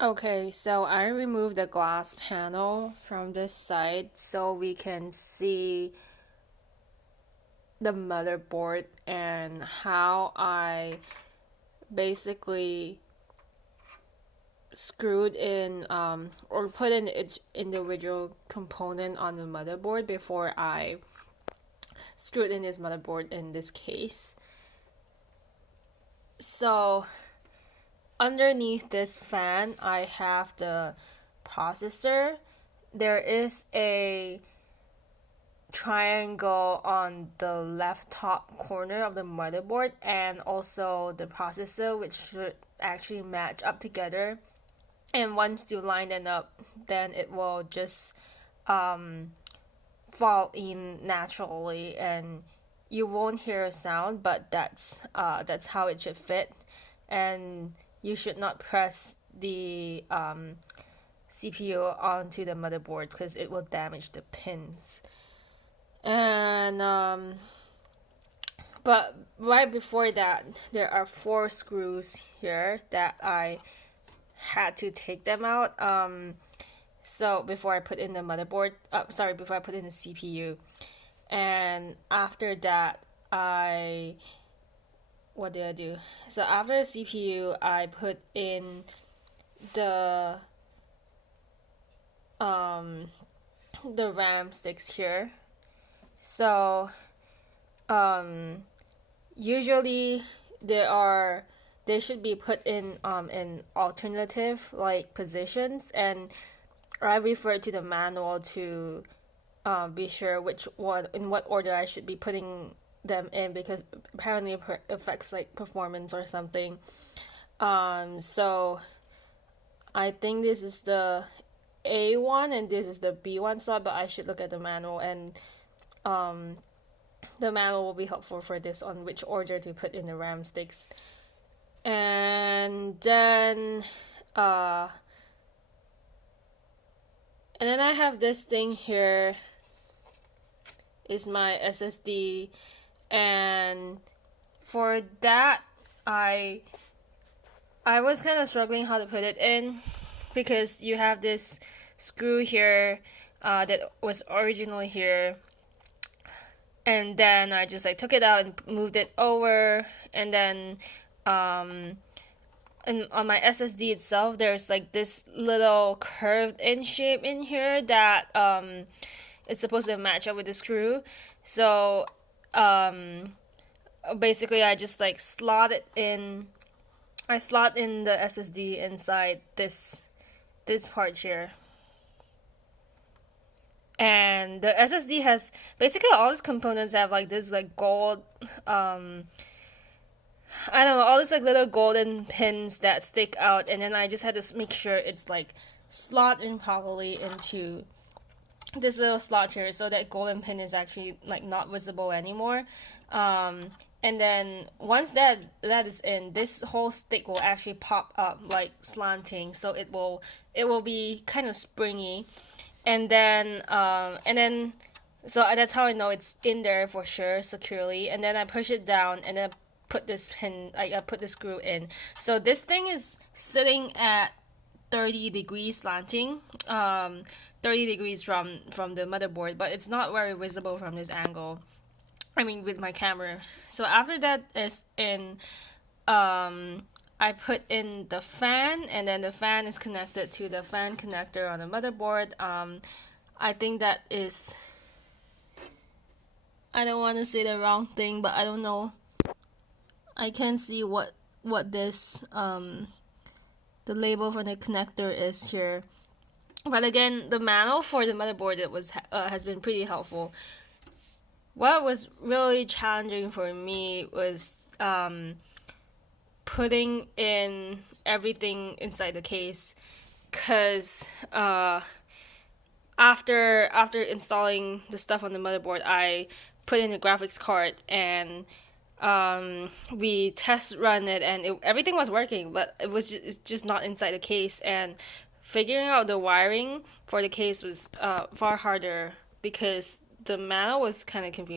Okay, so I removed the glass panel from this side so we can see the motherboard and how I basically screwed in or put in its individual component on the motherboard before I screwed in this motherboard in this case. So underneath this fan, I have the processor. There is a triangle on the left top corner of the motherboard and also the processor, which should actually match up together. And once you line them up, then it will just um, fall in naturally, and you won't hear a sound. But that's how it should fit, and you should not press the CPU onto the motherboard because it will damage the pins. And but right before that, there are four screws here that I had to take them out. So before I put in the motherboard, before I put in the CPU, and after that, I what did I do? So after the CPU, I put in the um the RAM sticks here. So um usually they should be put in alternative like positions, and I refer to the manual to be sure which one in what order I should be putting them in, because apparently it affects like performance or something. So I think this is the A one and this is the B one slot, but I should look at the manual, and um the manual will be helpful for this on which order to put in the RAM sticks. And then uh I have this thing here is my SSD, and for that I I was kind of struggling how to put it in because you have this screw here that was originally here, and then I just like took it out and moved it over, and then um and on my SSD itself there's like this little curved in shape in here that is supposed to match up with the screw. So basically I just like slot in the SSD inside this part here. And the SSD has basically all these components have like this like gold I don't know, all these like little golden pins that stick out, and then I just had to make sure it's like slot in properly into this little slot here so that golden pin is actually like not visible anymore. And then once that is in, this whole stick will actually pop up like slanting, so it will be kind of springy, and then so that's how I know it's in there for sure securely. And then I push it down, and then I put the screw in. So this thing is sitting at 30 degrees slanting, 30 degrees from the motherboard, but it's not very visible from this angle. I mean, with my camera. So after that is in, I put in the fan, and then the fan is connected to the fan connector on the motherboard. I think that is. I don't want to say the wrong thing, but I don't know. I can't see what this the label for the connector is here. But again, the manual for the motherboard has been pretty helpful. What was really challenging for me was putting in everything inside the case, because after installing the stuff on the motherboard, I put in the graphics card, and we test run it, and everything was working, but it's just not inside the case. And figuring out the wiring for the case was far harder because the manual was kind of confusing.